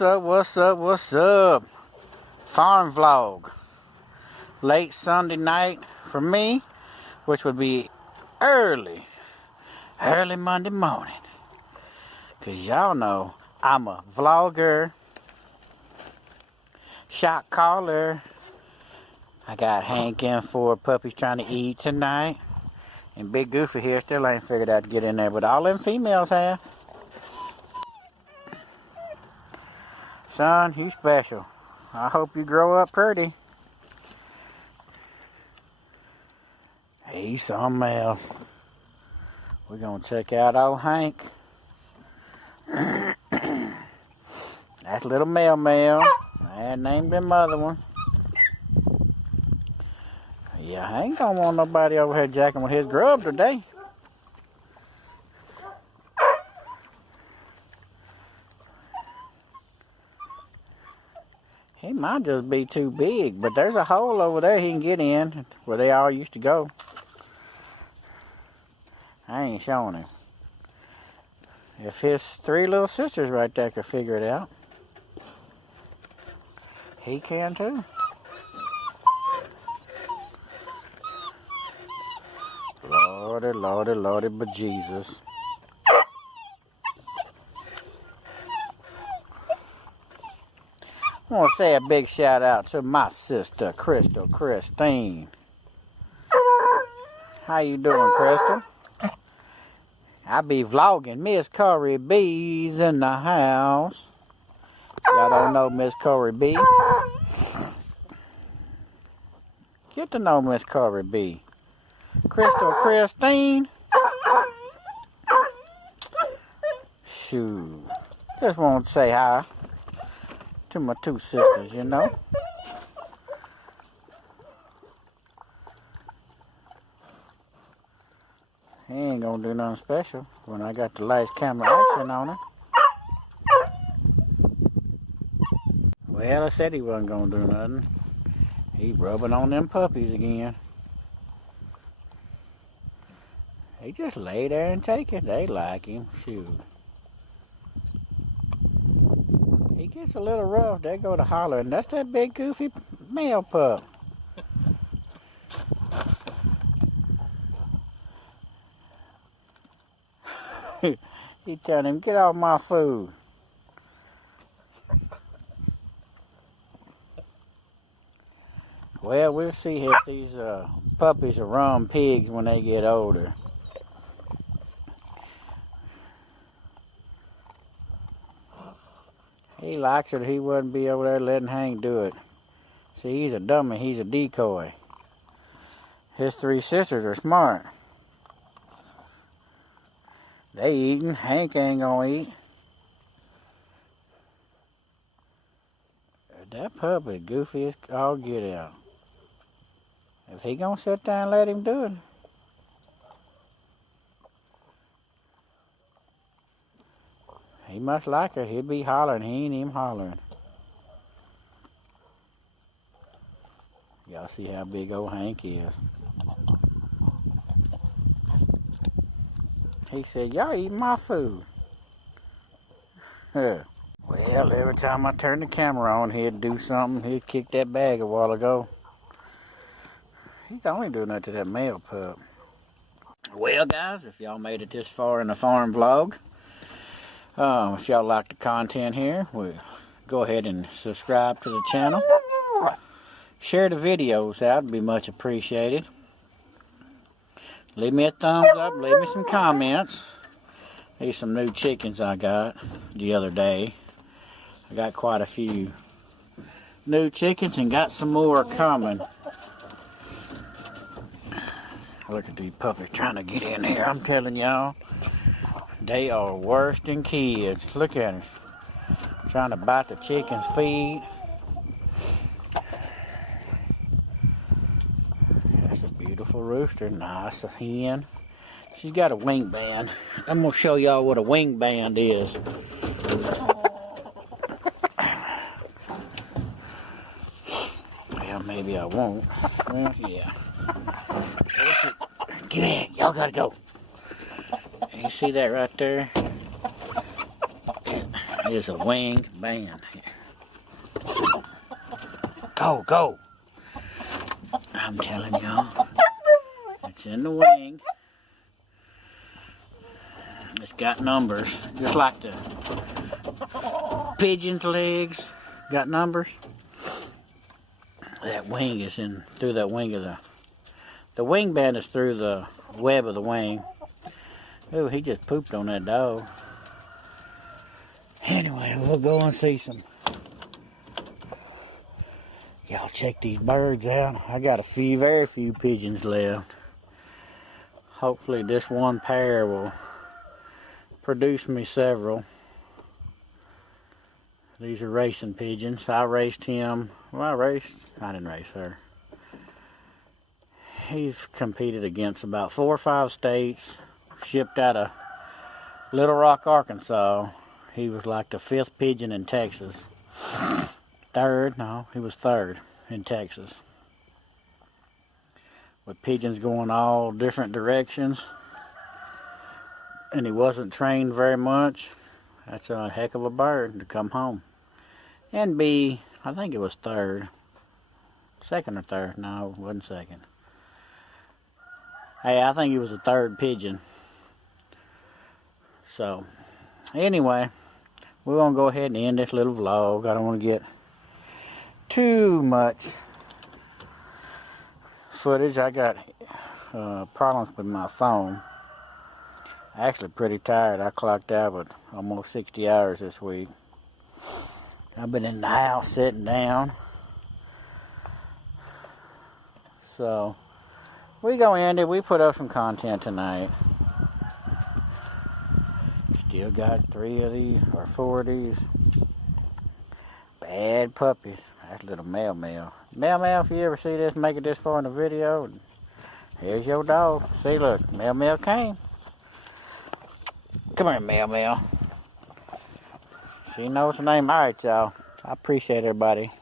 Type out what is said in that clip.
What's up, what's up, what's up? Farm vlog. Late Sunday night for me, which would be early Monday morning. Cause y'all know I'm a vlogger, shot caller. I got Hank and 4 puppies trying to eat tonight. And Big Goofy here still ain't figured out to get in there, but all them females have. Son, you special. I hope you grow up pretty. He's something else. We're gonna check out old Hank. That's little male. I named him other one. Yeah, I ain't gonna want nobody over here jacking with his grub today. He might just be too big, but there's a hole over there he can get in where they all used to go. I ain't showing him. If his 3 little sisters right there could figure it out, he can too. Lordy, but Jesus. I want to say a big shout out to my sister, Christine. How you doing, Crystal? I be vlogging. Miss Corey B's in the house. Y'all don't know Miss Corey B? Get to know Miss Corey B. Christine. Shoot. Just want to say hi to my 2 sisters, you know. He ain't gonna do nothing special when I got the lights, camera, action on it. Well, I said he wasn't gonna do nothing. He rubbing on them puppies again. He just lay there and take it. They like him. Shoot. He gets a little rough. They go to holler, and that's that big goofy male pup. He telling him, get off my food. Well, we'll see if these puppies will run pigs when they get older. He likes it. He wouldn't be over there letting Hank do it. See, he's a dummy. He's a decoy. His 3 sisters are smart. They eating. Hank ain't gonna eat. That puppy goofy as all get out. If he gonna sit there and let him do it. He must like her. He'll be hollering. He ain't even hollering. Y'all see how big old Hank is. He said, y'all eat my food. Well, every time I turn the camera on, he'd do something. He'd kick that bag a while ago. He's only doing that to that male pup. Well, guys, if y'all made it this far in the farm vlog, if y'all like the content here, go ahead and subscribe to the channel. Share the videos, that would be much appreciated. Leave me a thumbs up, leave me some comments. These some new chickens I got the other day. I got quite a few new chickens and got some more coming. Look at these puppies trying to get in here. I'm telling y'all, they are worse than kids. Look at them. Trying to bite the chicken's feet. That's a beautiful rooster. Nice hen. She's got a wing band. I'm going to show y'all what a wing band is. Well, maybe I won't. Well, yeah. Get in. Y'all got to go. You see that right there? It is a winged band. Go, go. I'm telling y'all. It's in the wing. It's got numbers. Just like the pigeon's legs got numbers. That wing is in through that wing of the wing band is through the web of the wing. Oh, he just pooped on that dog. Anyway, we'll go and see some. Y'all check these birds out. I got very few pigeons left. Hopefully this one pair will produce me several. These are racing pigeons. I raced him. Well, I didn't race her. He's competed against about 4 or 5 states. Shipped out of Little Rock, Arkansas. He was like the 5th pigeon in Texas. He was 3rd in Texas. With pigeons going all different directions. And he wasn't trained very much. That's a heck of a bird to come home. And be, I think it was 3rd. 2nd or 3rd. No, it wasn't 2nd. Hey, I think he was a 3rd pigeon. So, anyway, we're going to go ahead and end this little vlog. I don't want to get too much footage. I got problems with my phone. Actually pretty tired. I clocked out with almost 60 hours this week. I've been in the house sitting down. So, we're going to end it. We put up some content tonight. Still got 3 of these, or 4 of these bad puppies. That's little Mel Mel. Mel Mel, if you ever see this, make it this far in the video, here's your dog. See, look, Mel Mel came. Come here, Mel Mel. She knows her name. All right, y'all. I appreciate everybody.